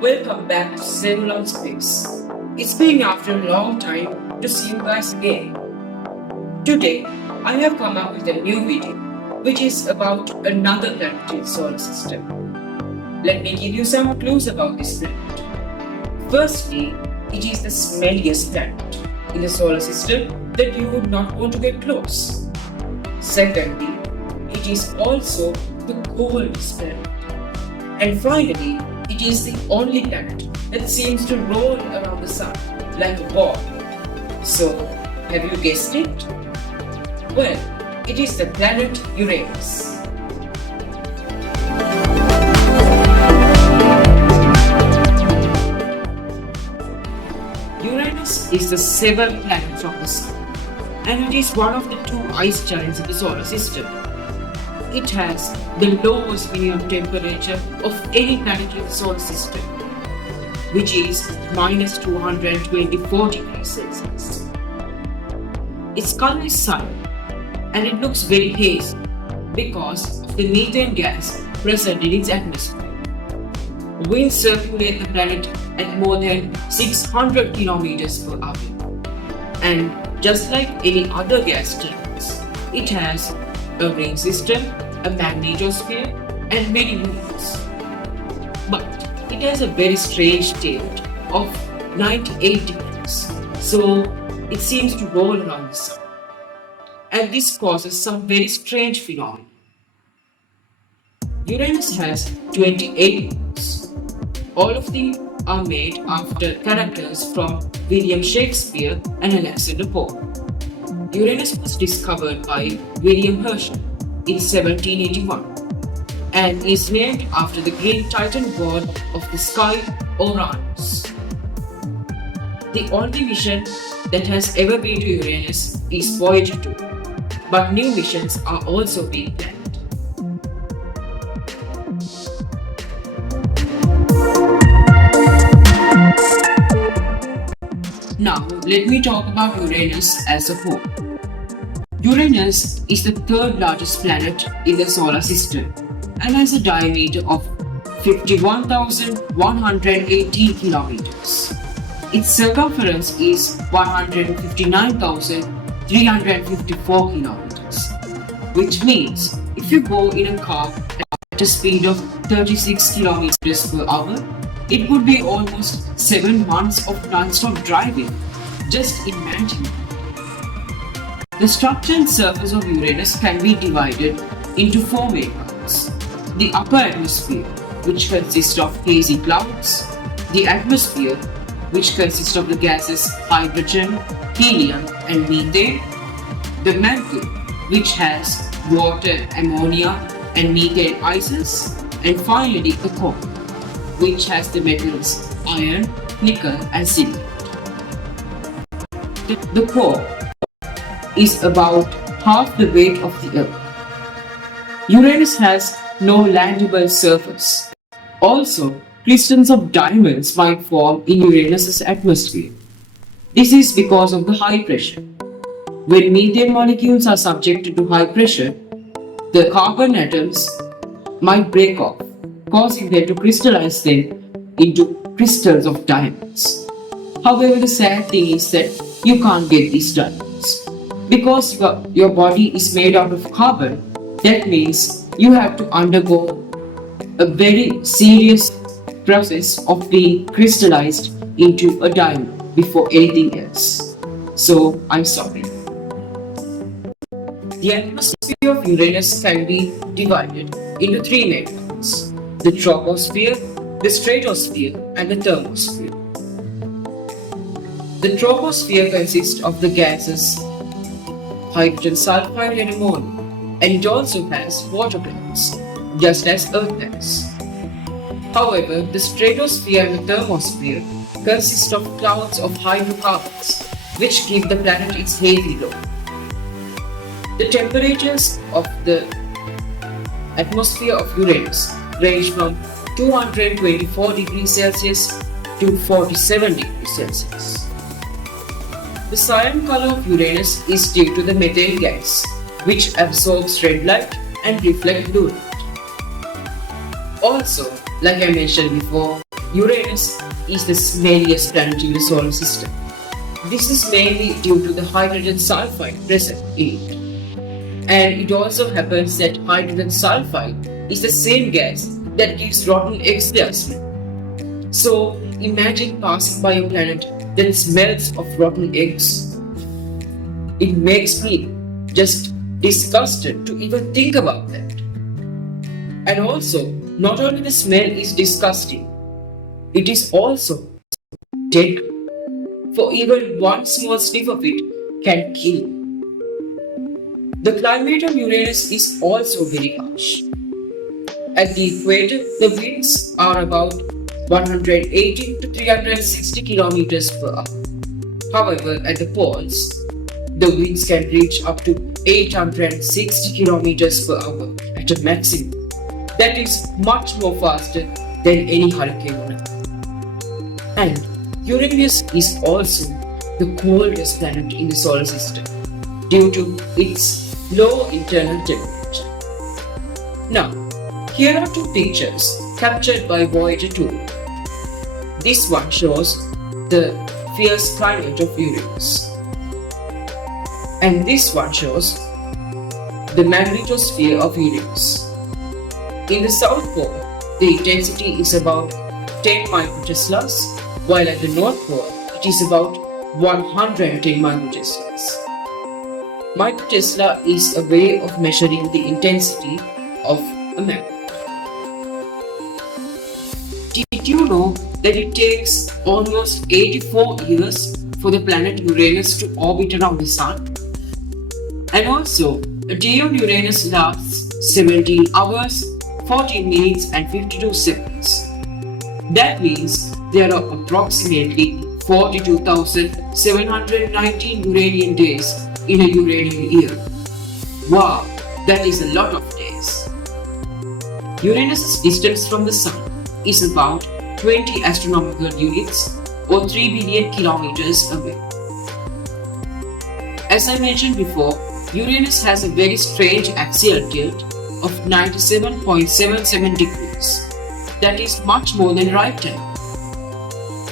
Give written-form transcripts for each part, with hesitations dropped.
Welcome back to Cellular Space. It's been after a long time to see you guys again. Today, I have come up with a new video which is about another planet in the solar system. Let me give you some clues about this planet. Firstly, it is the smelliest planet in the solar system that you would not want to get close. Secondly, it is also the coldest planet. And finally, it is the only planet that seems to roll around the sun like a ball. So, have you guessed it? Well, it is the planet Uranus. Uranus is the seventh planet from the sun, and it is one of the two ice giants in the solar system. It has the lowest minimum temperature of any planet in the solar system, which is minus 224 degrees Celsius. Its color is silent and it looks very hazy because of the methane gas present in its atmosphere. Winds circulate the planet at more than 600 kilometers per hour. And just like any other gas giants, it has a ring system, a magnetosphere, and many moons. But it has a very strange tilt of 98 degrees, so it seems to roll around the sun. And this causes some very strange phenomena. Uranus has 28 moons. All of them are made after characters from William Shakespeare and Alexander Pope. Uranus was discovered by William Herschel in 1781 and is named after the Greek Titan god of the sky, Uranus. The only mission that has ever been to Uranus is Voyager 2, but new missions are also being planned. Now, let me talk about Uranus as a whole. Uranus is the third largest planet in the solar system and has a diameter of 51,118 kilometers. Its circumference is 159,354 kilometers, which means if you go in a car at a speed of 36 kilometers per hour, it would be almost 7 months of non-stop driving. Just imagine. The structure and surface of Uranus can be divided into four main parts. The upper atmosphere, which consists of hazy clouds, the atmosphere, which consists of the gases hydrogen, helium, and methane, the mantle, which has water, ammonia, and methane ices, and finally the core, which has the metals iron, nickel, and silicate. The core is about half the weight of the Earth. Uranus has no landable surface. Also, crystals of diamonds might form in Uranus' atmosphere. This is because of the high pressure. When methane molecules are subjected to high pressure, the carbon atoms might break off, causing them to crystallize them into crystals of diamonds. However, the sad thing is that you can't get these diamonds. Because your body is made out of carbon, that means you have to undergo a very serious process of being crystallized into a diamond before anything else. So, I'm sorry. The atmosphere of Uranus can be divided into three main parts: the troposphere, the stratosphere, and the thermosphere. The troposphere consists of the gases hydrogen sulfide and ammonia, and it also has water clouds, just as Earth has. However, the stratosphere and the thermosphere consist of clouds of hydrocarbons, which give the planet its hazy look. The temperatures of the atmosphere of Uranus range from 224 degrees Celsius to 47 degrees Celsius. The cyan color of Uranus is due to the methane gas, which absorbs red light and reflects blue light. Also, like I mentioned before, Uranus is the smelliest planet in the solar system. This is mainly due to the hydrogen sulfide present in it. And it also happens that hydrogen sulfide is the same gas that gives rotten eggs their smell. So imagine passing by a planet that smells of rotten eggs. It makes me just disgusted to even think about that. And also, not only the smell is disgusting, it is also deadly. For even one small sniff of it can kill. The climate of Uranus is also very harsh. At the equator, the winds are about 180 to 360 kilometers per hour. However, at the poles, the winds can reach up to 860 kilometers per hour at a maximum. That is much more faster than any hurricane on Earth. And Uranus is also the coldest planet in the solar system due to its low internal temperature. Now, here are two pictures captured by Voyager 2. This one shows the fierce climate of Uranus. And this one shows the magnetosphere of Uranus. In the South Pole, the intensity is about 10 microteslas, while at the North Pole, it is about 110 microteslas. Microtesla is a way of measuring the intensity of a magnet. Did you know that it takes almost 84 years for the planet Uranus to orbit around the Sun? And also, a day on Uranus lasts 17 hours, 14 minutes and 52 seconds. That means there are approximately 42,719 Uranian days in a Uranian year. Wow, that is a lot of days. Uranus' distance from the Sun is about 20 astronomical units or 3 billion kilometers away. As I mentioned before, Uranus has a very strange axial tilt of 97.77 degrees. That is much more than right time.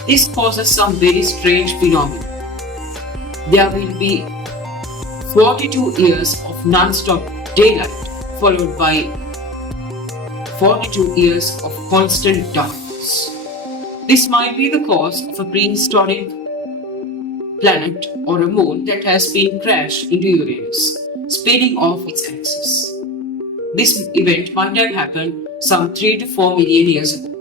This causes some very strange phenomena. There will be 42 years of non-stop daylight followed by 42 years of constant darkness. This might be the cause of a prehistoric planet or a moon that has been crashed into Uranus, spinning off its axis. This event might have happened some 3 to 4 million years ago.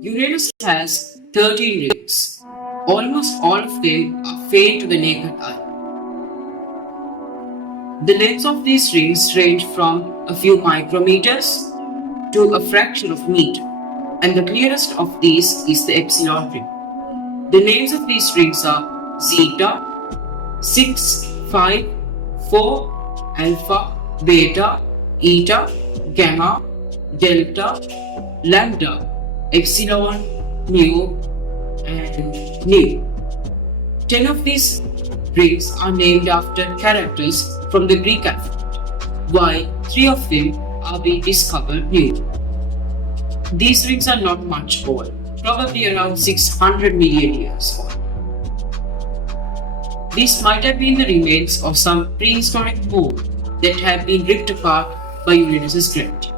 Uranus has 13 rings. Almost all of them are faint to the naked eye. The lengths of these rings range from a few micrometers to a fraction of a meter, and the clearest of these is the epsilon ring. The names of these rings are Zeta, 6, 5, 4, Alpha, Beta, Eta, Gamma, Delta, Lambda, Epsilon, Nu, and Nu. 10 of these rings are named after characters from the Greek alphabet, while 3 of them are being discovered new. These rings are not much old, probably around 600 million years old. These might have been the remains of some prehistoric moon that have been ripped apart by Uranus' gravity.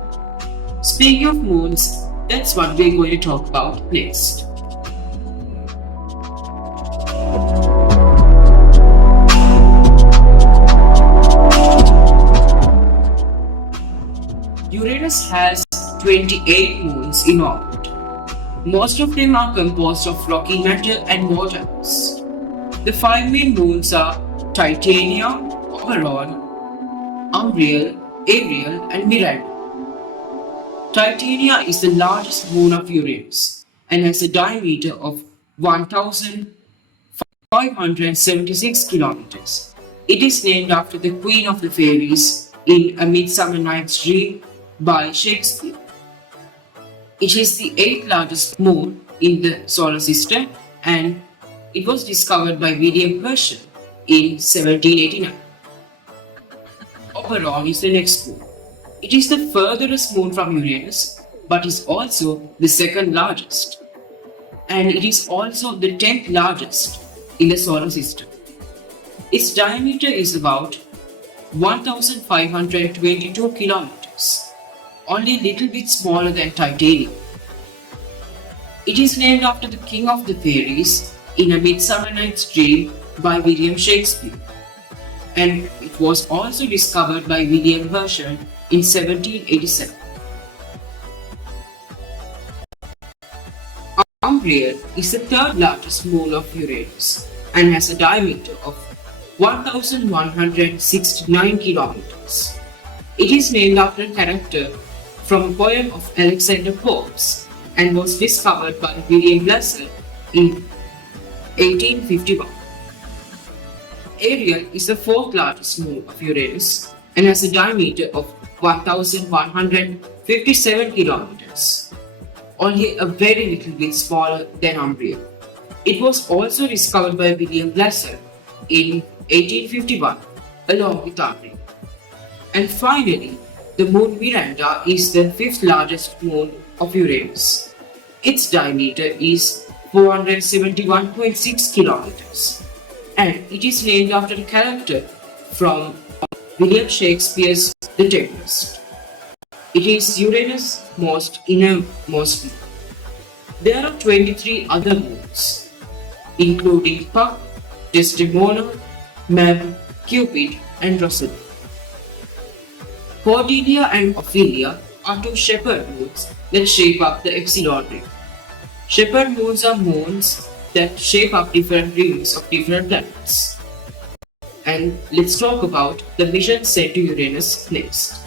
Speaking of moons, that's what we're going to talk about next. Uranus has 28 moons in orbit. Most of them are composed of rocky matter and water ice. The 5 main moons are Titania, Oberon, Umbriel, Ariel, and Miranda. Titania is the largest moon of Uranus and has a diameter of 1,576 kilometers. It is named after the Queen of the Fairies in A Midsummer Night's Dream by Shakespeare. It is the 8th largest moon in the solar system and it was discovered by William Herschel in 1789. Oberon is the next moon. It is the furthest moon from Uranus but is also the second largest. And it is also the 10th largest in the solar system. Its diameter is about 1522 kilometers, only a little bit smaller than titanium. It is named after the king of the fairies in A Midsummer Night's Dream by William Shakespeare, and it was also discovered by William Herschel in 1787. Umbriel is the third largest moon of Uranus and has a diameter of 1169 kilometers. It is named after a character from a poem of Alexander Pope's and was discovered by William Lassell in 1851. Ariel is the fourth largest moon of Uranus and has a diameter of 1157 kilometers, only a very little bit smaller than Umbriel. It was also discovered by William Lassell in 1851 along with Umbriel. And finally, the moon Miranda is the fifth largest moon of Uranus. Its diameter is 471.6 kilometers, and it is named after a character from William Shakespeare's The Tempest. It is Uranus' most innermost moon. There are 23 other moons, including Puck, Desdemona, Mab, Cupid, and Rosalind. Cordelia and Ophelia are two shepherd moons that shape up the Epsilon ring. Shepherd moons are moons that shape up different rings of different planets. And let's talk about the mission sent to Uranus next.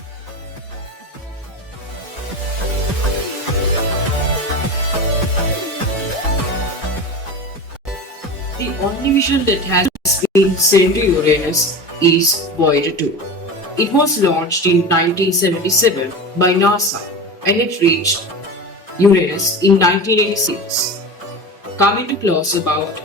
The only mission that has been sent to Uranus is Voyager 2. It was launched in 1977 by NASA and it reached Uranus in 1986, coming to close about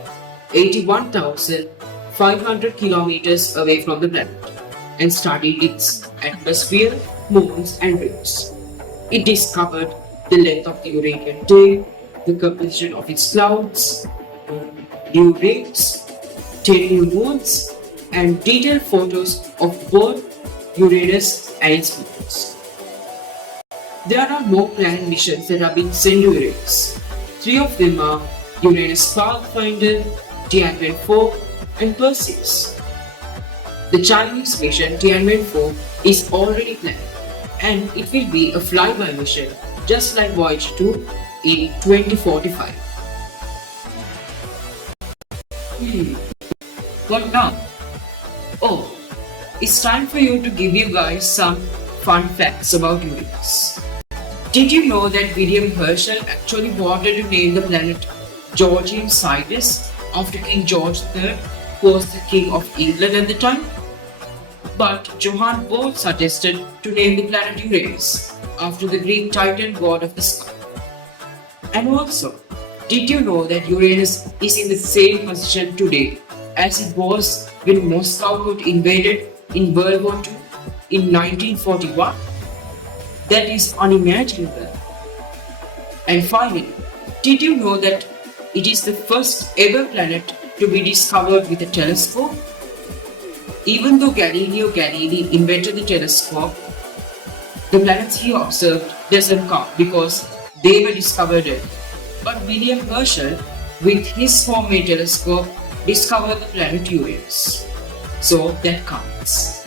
81,500 kilometers away from the planet and studied its atmosphere, moons and rings. It discovered the length of the Uranian tail, the composition of its clouds, new rings, 10 new moons, and detailed photos of both Uranus and its moons. There are more planned missions that have been sent to Uranus. 3 of them are Uranus Pathfinder, Tianwen-4, and Perseus. The Chinese mission Tianwen-4 is already planned, and it will be a flyby mission just like Voyager 2 in 2045. What now? Oh, it's time for you to give you guys some fun facts about Uranus. Did you know that William Herschel actually wanted to name the planet Georgian Sidus after King George III, who was the King of England at the time? But Johann Bohr suggested to name the planet Uranus after the Greek Titan god of the sky. And also, did you know that Uranus is in the same position today as it was when Moscow got invaded in World War II in 1941? That is unimaginable. And finally, did you know that it is the first ever planet to be discovered with a telescope? Even though Galileo Galilei invented the telescope, the planets he observed doesn't count because they were discovered early. But William Herschel, with his homemade telescope, discovered the planet Uranus. So that counts.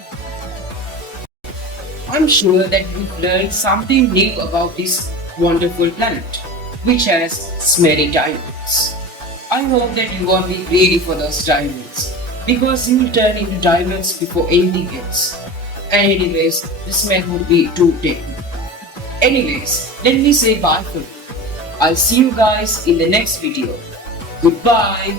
I'm sure that you've learned something new about this wonderful planet, which has smelly diamonds. I hope that you will be ready for those diamonds, because you will turn into diamonds before anything else. And anyways, the smell would be too deadly. Anyways, let me say bye for now. I'll see you guys in the next video. Goodbye.